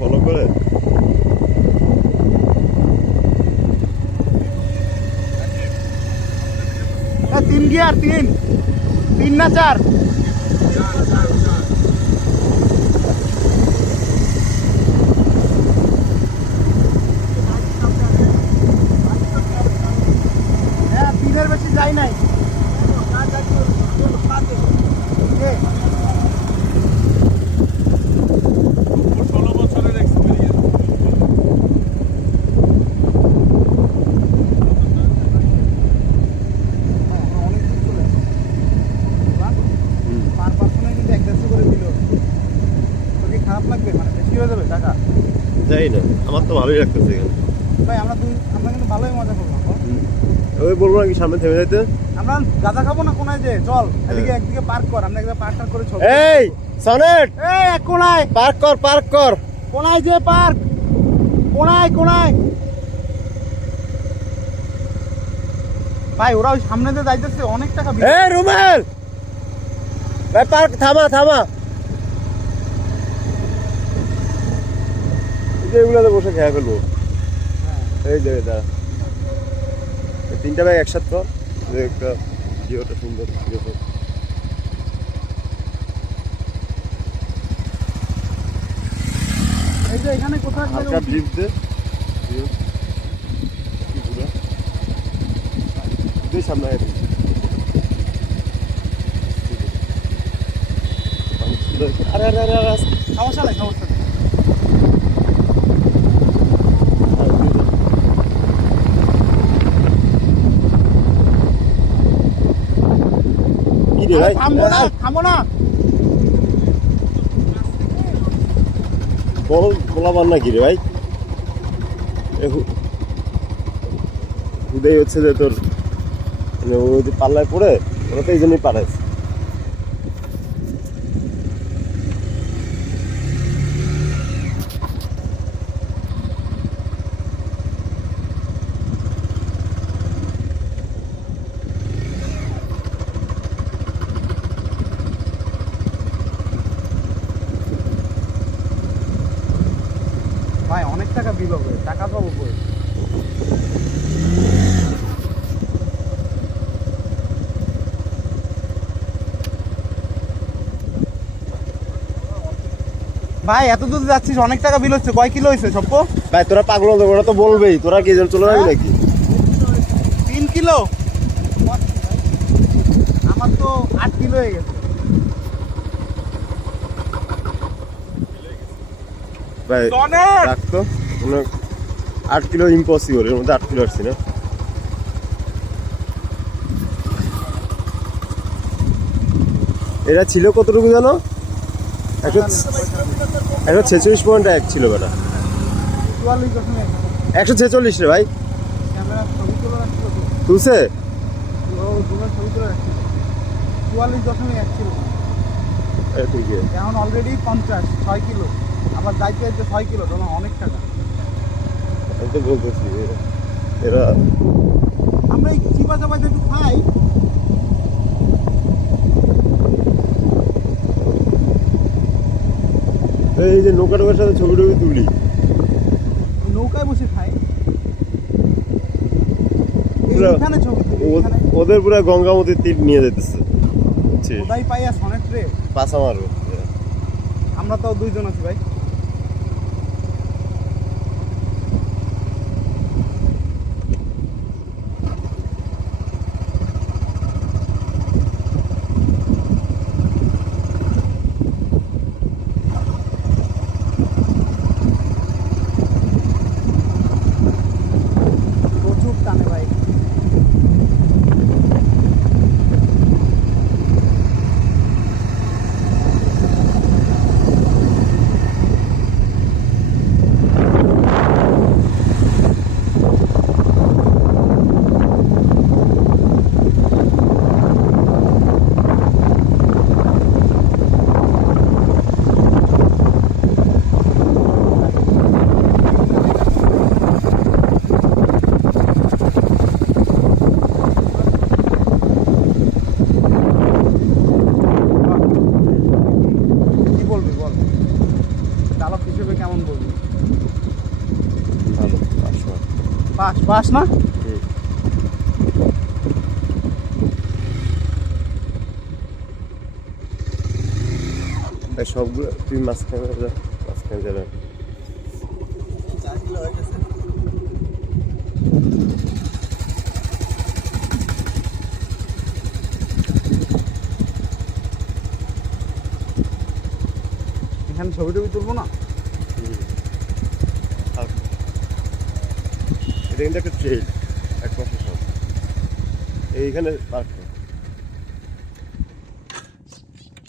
Follow করে তিন gear তিন না চার হ্যাঁ তিনের বেশি যাই নাই যাই না, আমার তো ভালোই লাগতেছে ভাই আমরা কিন্তু ভালোই মজা করলাম। ওই বলবো নাকি সামনে থেমে যাইতে? আমরা গাঁজা খাবো না কোনায় যে চল এদিকে একদিকে পার্ক কর, আমরা একদিকে পার্ক করে চল। এই সনেট এক কোনায় পার্ক কর কোনায় যে পার্ক কোনায় ভাই ওরা ওই সামনে দিয়ে যাইতেছে অনেক টাকা বিল। এই রুমেল ভাই পার্ক থামা এগুলোতে বসে খেয়ে ফেলবো। এই যে এটা তিনটা ব্যাগ একসাথে কর, একটা ভিউটা সুন্দর এই যে এখানে কোথায় হালকা ড্রিপ দে দুই সামনে সমস্যা নাই থামবো না বলাবার না কি রে ভাই, হুদেই হচ্ছে যে তোর ওই যে পাল্লায় পড়ে ওরা তো এই জন্যই পাঠাইছে। ভাই অনেক টাকা বিল হবে, টাকা পাবো কই? ভাই এত দূর যাচ্ছিস, অনেক টাকা বিল হচ্ছে। কয় কিলো হয়েছে সব্য? ভাই তোরা পাগল হবে, ওরা তো বলবেই। তোরা কি চলে যাবি নাকি? 3 কিলো আমার তো 8 কিলো হয়ে গেছে ভাই। রাখতো 8 কিলো ইম্পসিবল, এর মধ্যে 8 কিলো আসছি না। এটা ছিল কতটুকু জানো? 146.1 ছিল বেটা। 146 রে ভাই। তুলছে 44.1 ছিল। ঠিক আছে, এখন অলরেডি 50 6 কিলো, আবার যাইতে যাইতে 6 কিলো, তখন অনেক টাকা। আমি তো বলতেছি এরা আমরা এই চিপা চাপা যেটু খাই, এই যে নৌকা টোকার সাথে ছবি টবি তুলি, নৌকায় বসে খাই, এখানে ছবি তুলি। ওদের পুরো গঙ্গামতির তীর নিয়ে যেতেছে। ওটাই পাইয়া সনেট রে পাশা মারবো। আমরা তো 2 জন আছি ভাই। প্রচুর টানে ভাই। লাশ না? হুম। ভাই সবগুলো তুই মাঝখানে যা, মাঝখানে যাবে। এখানে ছবি টবি তুলবো না? এটা কিন্তু একটা ট্রেল, এক মাসের সব এইখানে পার্ক